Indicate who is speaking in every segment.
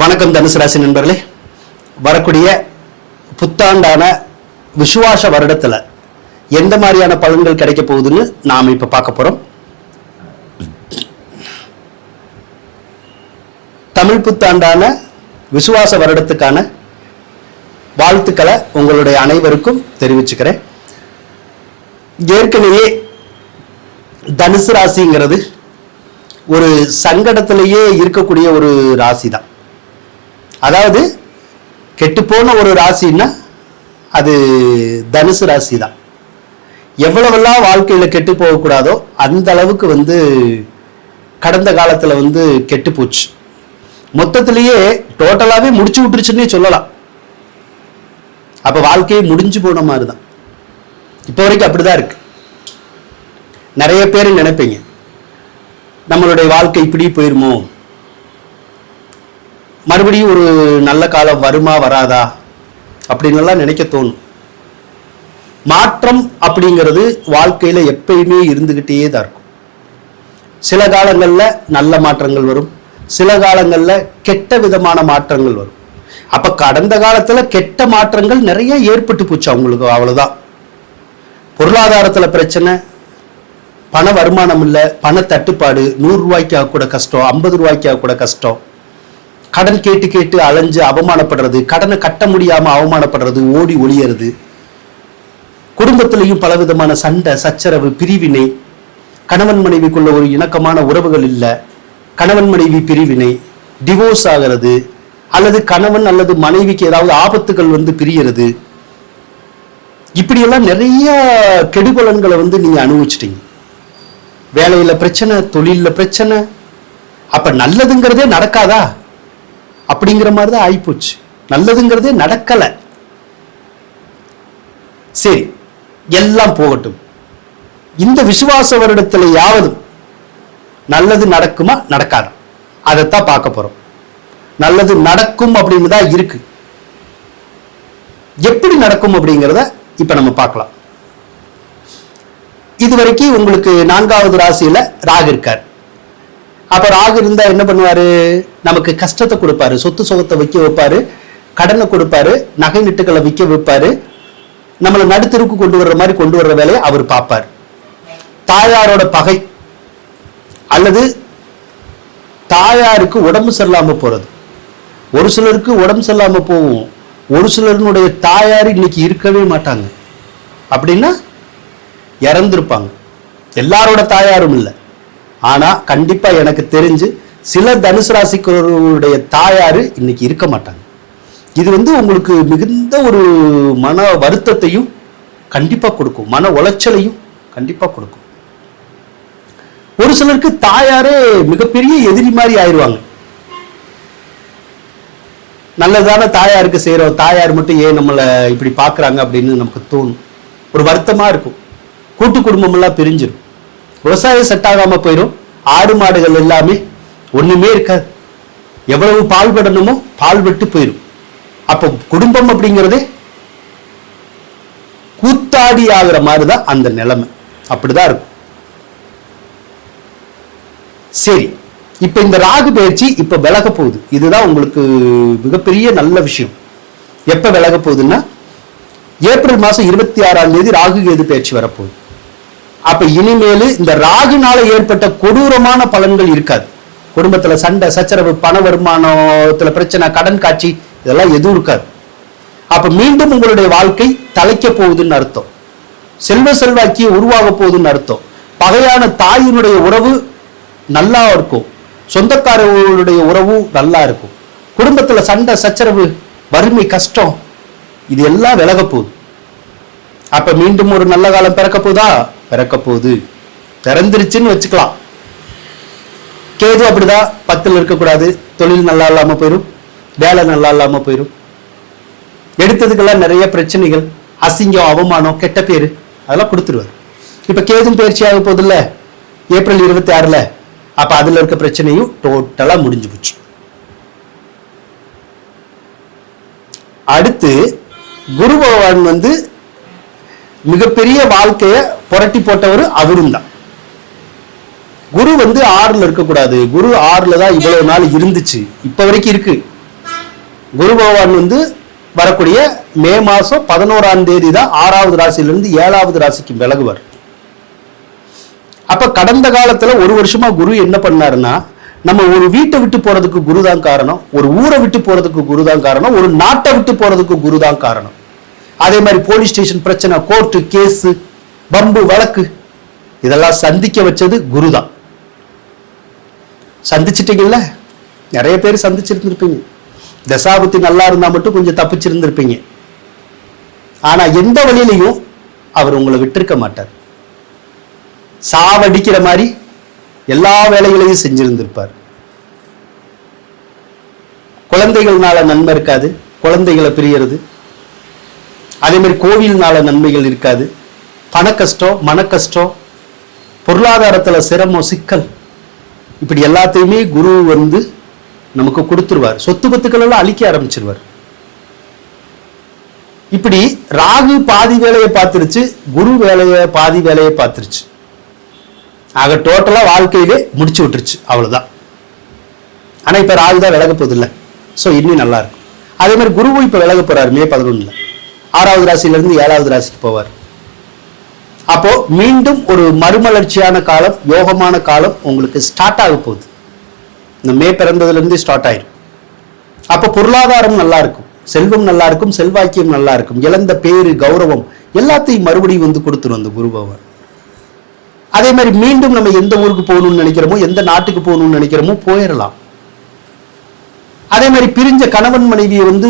Speaker 1: வணக்கம் தனுசு ராசி நண்பர்களே. வரக்கூடிய புத்தாண்டான விசுவாச வருடத்துல எந்த மாதிரியான பலன்கள் கிடைக்க போகுதுன்னு நாம் இப்ப பார்க்க போறோம். தமிழ் புத்தாண்டான விசுவாச வருடத்துக்கான வாழ்த்துக்களை உங்களுடைய அனைவருக்கும் தெரிவிச்சுக்கிறேன். ஏற்கனவே தனுசு ராசிங்கிறது ஒரு சங்கடத்திலேயே இருக்கக்கூடிய ஒரு ராசி தான் அதாவது கெட்டுப்போன ஒரு ராசின்னா அது தனுசு ராசி தான் எவ்வளவெல்லாம் வாழ்க்கையில் கெட்டு போகக்கூடாதோ அந்த அளவுக்கு வந்து கடந்த காலத்தில் வந்து கெட்டு போச்சு. மொத்தத்திலேயே டோட்டலாகவே முடிச்சு விட்டுருச்சுன்னே சொல்லலாம். அப்போ வாழ்க்கையே முடிஞ்சு போன மாதிரி தான் இப்போ வரைக்கும் அப்படிதான் இருக்கு. நிறைய பேர் நினைப்பீங்க நம்மளுடைய வாழ்க்கை இப்படி போயிருமோ? மறுபடியும் ஒரு நல்ல காலம் வருமா வராதா? அப்படின்லாம் நினைக்க தோணும். மாற்றம் அப்படிங்கிறது வாழ்க்கையில் எப்பயுமே இருந்துக்கிட்டே தான் இருக்கும். சில காலங்களில் நல்ல மாற்றங்கள் வரும். சில காலங்களில் கெட்ட விதமான மாற்றங்கள் வரும். அப்போ கடந்த காலத்தில் கெட்ட மாற்றங்கள் நிறைய ஏற்பட்டு போச்சு அவங்களுக்கு அவ்வளோதான் பொருளாதாரத்தில் பிரச்சனை பண வருமானம் இல்லை பண தட்டுப்பாடு நூறுரூவாய்க்கு கூட கஷ்டம் ஐம்பது ரூபாய்க்கு கூட கஷ்டம். கடன் கேட்டு கேட்டு அலைஞ்சு அவமானப்படுறது கடனை கட்ட முடியாம அவமானப்படுறது ஓடி ஒளியறது குடும்பத்திலையும் பலவிதமான சண்டை சச்சரவு பிரிவினை கணவன் மனைவிக்குள்ள ஒரு இணக்கமான உறவுகள் இல்லை கணவன் மனைவி பிரிவினை டிவோர்ஸ் ஆகிறது அல்லது கணவன் அல்லது மனைவிக்கு ஏதாவது ஆபத்துகள் வந்து பிரியறது. இப்படியெல்லாம் நிறைய கெடுபலன்களை வந்து நீங்க அனுபவிச்சிட்டீங்க. வேலையில பிரச்சனை தொழிலில் பிரச்சனை அப்ப நல்லதுங்கிறதே நடக்காதா? அப்படிங்கிற மாதிரி தான் ஆயிப்போச்சு. நல்லதுங்கிறதே நடக்கலை. சரி எல்லாம் போகட்டும். இந்த விசுவாச வருடத்துல யாவதும் நல்லது நடக்குமா? நடக்காது. அதைத்தான் பார்க்க போறோம். நல்லது நடக்கும் அப்படின்னு தான் இருக்கு. எப்படி நடக்கும் அப்படிங்கிறத இப்ப நம்ம பார்க்கலாம். இதுவரைக்கும் உங்களுக்கு நான்காவது ராசியில ராகு இருக்கார். அப்ப ராகு இருந்தா என்ன பண்ணுவாரு? நமக்கு கஷ்டத்தை கொடுப்பாரு. சொத்து சுகத்தை வைக்க வைப்பாரு. கடனை கொடுப்பாரு. நகை நட்டுகளை விற்க வைப்பாரு. நம்மளை நடுத்தருக்கு கொண்டு வர்ற மாதிரி கொண்டு வர்ற வேலையை அவர் பார்ப்பார். தாயாரோட பகை அல்லது தாயாருக்கு உடம்பு சரியில்லாம போறது. ஒரு சிலருக்கு உடம்பு சரியில்லாம போகும். ஒரு சிலருனுடைய தாயார் இன்னைக்கு இருக்கவே மாட்டாங்க. அப்படின்னா இறந்துருப்பாங்க. எல்லாரோட தாயாரும் இல்லை. ஆனா கண்டிப்பா எனக்கு தெரிஞ்சு சில தனுசு ராசிக்காரருடைய தாயாரு இன்னைக்கு இருக்க மாட்டாங்க. இது வந்து உங்களுக்கு மிகுந்த ஒரு மன வருத்தத்தையும் கண்டிப்பா கொடுக்கும். மன உளைச்சலையும் கண்டிப்பா கொடுக்கும். ஒரு சிலருக்கு தாயாரே மிகப்பெரிய எதிரி மாதிரி ஆயிடுவாங்க நல்லதான தாயாருக்கு செய்யறோம் தாயார் மட்டும் ஏன் நம்மளை இப்படி பாக்குறாங்க அப்படின்னு நமக்கு தோணும். ஒரு வருத்தமா இருக்கும். கூட்டு குடும்பம் எல்லாம் பிரிஞ்சிடும் விவசாயம் செட் ஆகாம போயிடும் ஆடு மாடுகள் எல்லாமே ஒண்ணுமே இருக்காது. எவ்வளவு பால் படணுமோ பால் விட்டு போயிடும் அப்போ குடும்பம் அப்படிங்கிறது கூத்தாடி ஆகிற மாதிரி தான் அந்த நிலைமை. அப்படிதான் இருக்கும். சரி இப்ப இந்த ராகு பயிற்சி இப்ப விலக போகுது. இதுதான் உங்களுக்கு மிகப்பெரிய நல்ல விஷயம். எப்ப விலக போகுதுன்னா ஏப்ரல் மாசம் இருபத்தி ஆறாம் தேதி ராகு கேது பயிற்சி வரப்போகுது. அப்ப இனிமேல் இந்த ராகுனால ஏற்பட்ட கொடூரமான பலன்கள் இருக்காது. குடும்பத்துல சண்டை சச்சரவு பண வருமானத்துல பிரச்சனை கடன் காட்சி இதெல்லாம் எதுவும் இருக்காது. அப்ப மீண்டும் உங்களுடைய வாழ்க்கை தலைக்க போகுதுன்னு அர்த்தம். செல்வ செல்வாக்கிய உருவாக போகுதுன்னு அர்த்தம். பகையான தாயினுடைய உறவு நல்லா இருக்கும். சொந்தக்காரர்களுடைய உறவும் நல்லா இருக்கும். குடும்பத்துல சண்டை சச்சரவு வறுமை கஷ்டம் இது எல்லாம் விலக போகுது. அப்ப மீண்டும் ஒரு நல்ல காலம் பிறக்க போதா பிறக்க போகுது பிறந்துருச்சுன்னு வச்சுக்கலாம். கேது அப்படிதான் பத்துல இருக்கக்கூடாது. தொழில் நல்லா இல்லாம போயிடும் வேலை நல்லா இல்லாம போயிடும் எடுத்ததுக்கெல்லாம் நிறைய பிரச்சனைகள். அசிங்கம் அவமானம் கெட்ட பேரு அதெல்லாம் கொடுத்துருவாரு. இப்ப கேதும் பயிற்சி ஆக போகுதுல்ல? ஏப்ரல் இருபத்தி ஆறுல அப்ப அதுல இருக்க பிரச்சனையும் டோட்டலா முடிஞ்சு போச்சு. அடுத்து குரு பகவான் வந்து மிகப்பெரிய வாழ்க்கையை புரட்டி போட்டவர் அவரும் தான் குரு வந்து ஆறுல இருக்கக்கூடாது. குரு ஆறுல தான் இவ்வளவு நாள் இருந்துச்சு. இப்ப வரைக்கும் இருக்கு. குரு பகவான் வந்து வரக்கூடிய மே மாசம் பதினோராம் தேதி தான் ஆறாவது ராசியிலிருந்து ஏழாவது ராசிக்கு விலகுவார். அப்ப கடந்த காலத்துல ஒரு வருஷமா குரு என்ன பண்ணாருன்னா நம்ம ஒரு வீட்டை விட்டு போறதுக்கு குரு தான் காரணம் ஒரு ஊரை விட்டு போறதுக்கு குரு தான் காரணம் ஒரு நாட்டை விட்டு போறதுக்கு குரு தான் காரணம். அதே மாதிரி போலீஸ் ஸ்டேஷன் பிரச்சனை கோர்ட்டு கேஸ் பம்பு வழக்கு இதெல்லாம் சந்திக்க வச்சது குரு தான் சந்திச்சிட்டீங்கல்ல? நிறைய பேர் சந்திச்சிருந்திருப்பீங்க. தசாபுத்தி நல்லா இருந்தா மட்டும் கொஞ்சம் தப்பிச்சிருந்திருப்பீங்க. ஆனா எந்த வழியிலையும் அவர் உங்களை விட்டுருக்க மாட்டார். சாவடிக்கிற மாதிரி எல்லா வேலைகளையும் செஞ்சிருந்திருப்பார். குழந்தைகள்னால நன்மை இருக்காது. குழந்தைகளை பிரியறது. அதே மாதிரி கோவில்னால நன்மைகள் இருக்காது. பண கஷ்டம் மன கஷ்டம் பொருளாதாரத்துல சிரமம் சிக்கல் இப்படி எல்லாத்தையுமே குரு வந்து நமக்கு கொடுத்துருவார். சொத்து பத்துக்கள் எல்லாம் அழிக்க ஆரம்பிச்சிருவார். இப்படி ராகு பாதி வேலையை பார்த்துருச்சு குரு வேலையை பாதி வேலையை பார்த்துருச்சு. ஆக டோட்டலா வாழ்க்கையிலே முடிச்சு விட்டுருச்சு அவ்வளவுதான். ஆனா இப்ப ராகு தான் விலக போகுது இல்ல. ஸோ இன்னும் நல்லா இருக்கும். அதே மாதிரி குருவும் இப்ப விலக போறாரு மே பதினொன்னுல. ஆறாவது ராசியிலிருந்து ஏழாவது ராசிக்கு போவார். அப்போ மீண்டும் ஒரு மறுமலர்ச்சியான காலம் யோகமான காலம் உங்களுக்கு ஸ்டார்ட் ஆக போகுது. இந்த மே பிறந்ததுலேருந்து ஸ்டார்ட் ஆயிரும். அப்போ பொருளாதாரம் நல்லா இருக்கும். செல்வம் நல்லா இருக்கும் செல்வாக்கியம் நல்லா இருக்கும். இழந்த பேரு கௌரவம் எல்லாத்தையும் மறுபடியும் வந்து கொடுத்துரும் அந்த குரு பகவான். அதே மாதிரி மீண்டும் நம்ம எந்த ஊருக்கு போகணும்னு நினைக்கிறோமோ எந்த நாட்டுக்கு போகணும்னு நினைக்கிறோமோ போயிடலாம் அதே மாதிரி பிரிஞ்ச கணவன் மனைவியை வந்து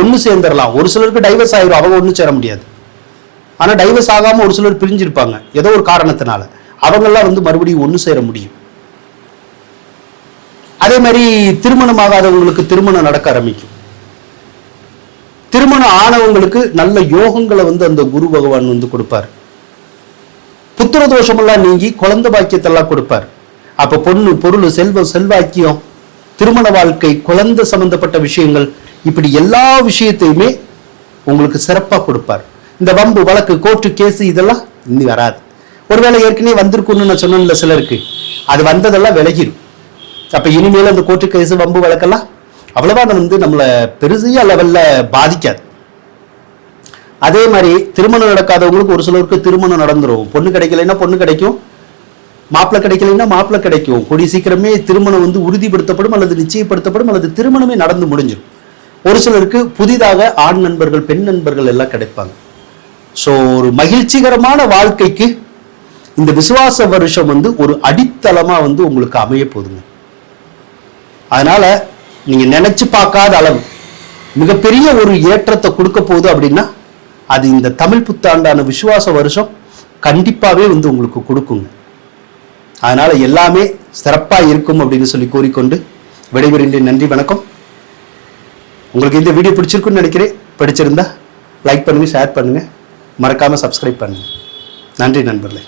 Speaker 1: ஒன்று சேர்ந்துடலாம். ஒரு சிலருக்கு டைவர்ஸ் ஆயிரும் அவங்க ஒன்று சேர முடியாது. ஆனால் டைவர்ஸ் ஆகாமல் ஒரு சிலர் பிரிஞ்சிருப்பாங்க. ஏதோ ஒரு காரணத்தினால. அவங்கெல்லாம் வந்து மறுபடியும் ஒன்று சேர முடியும். அதே மாதிரி திருமணம் ஆகாதவங்களுக்கு திருமணம் நடக்க ஆரம்பிக்கும். திருமணம் ஆனவங்களுக்கு நல்ல யோகங்களை வந்து அந்த குரு பகவான் வந்து கொடுப்பார். புத்திர தோஷமெல்லாம் நீங்கி குழந்தை பாக்கியத்தெல்லாம் கொடுப்பார். அப்போ பொண்ணு பொருள் செல்வம் செல்வாக்கியம் திருமண வாழ்க்கை குழந்தை சம்பந்தப்பட்ட விஷயங்கள் இப்படி எல்லா விஷயத்தையுமே உங்களுக்கு சிறப்பா கொடுப்பார். இந்த வம்பு வழக்கு கோர்ட்டு கேஸு இதெல்லாம் இன்னி வராது. ஒருவேளை ஏற்கனவே வந்திருக்குன்னு நான் சொன்னேன்ல சிலருக்கு. அது வந்ததெல்லாம் விலகிடும் அப்போ இனிமேல் அந்த கோர்ட்டு கேஸு வம்பு வழக்கெல்லாம் அவ்வளவா வந்து நம்மளை பெருசிய லெவல்ல பாதிக்காது. அதே மாதிரி திருமணம் நடக்காதவங்களுக்கு ஒரு சிலருக்கு திருமணம் நடந்துரும். பொண்ணு கிடைக்கலைன்னா பொண்ணு கிடைக்கும். மாப்பிள்ளை கிடைக்கலன்னா மாப்பிள்ளை கிடைக்கும். கூடிய சீக்கிரமே திருமணம் வந்து உறுதிப்படுத்தப்படும் அல்லது நிச்சயப்படுத்தப்படும் அல்லது திருமணமே நடந்து முடிஞ்சிடும். ஒரு சிலருக்கு புதிதாக ஆண் நண்பர்கள் பெண் நண்பர்கள் எல்லாம் கிடைப்பாங்க. ஸோ ஒரு மகிழ்ச்சிகரமான வாழ்க்கைக்கு இந்த விசுவாச வருஷம் வந்து ஒரு அடித்தளமாக வந்து உங்களுக்கு அமைய போதுங்க. அதனால நீங்கள் நினைச்சு பார்க்காத அளவு மிகப்பெரிய ஒரு ஏற்றத்தை கொடுக்க போகுது அப்படின்னா அது இந்த தமிழ் புத்தாண்டான விசுவாச வருஷம் கண்டிப்பாகவே வந்து உங்களுக்கு கொடுக்குங்க. அதனால் எல்லாமே சிறப்பாக இருக்கும் அப்படின்னு சொல்லி கூறிக்கொண்டு விடைபெறுகின்றேன் நன்றி வணக்கம். உங்களுக்கு இந்த வீடியோ பிடிச்சிருக்குன்னு நினைக்கிறேன். பிடிச்சிருந்தா லைக் பண்ணுங்கள் ஷேர் பண்ணுங்கள் மறக்காமல் சப்ஸ்கிரைப் பண்ணுங்கள் நன்றி நண்பர்களே.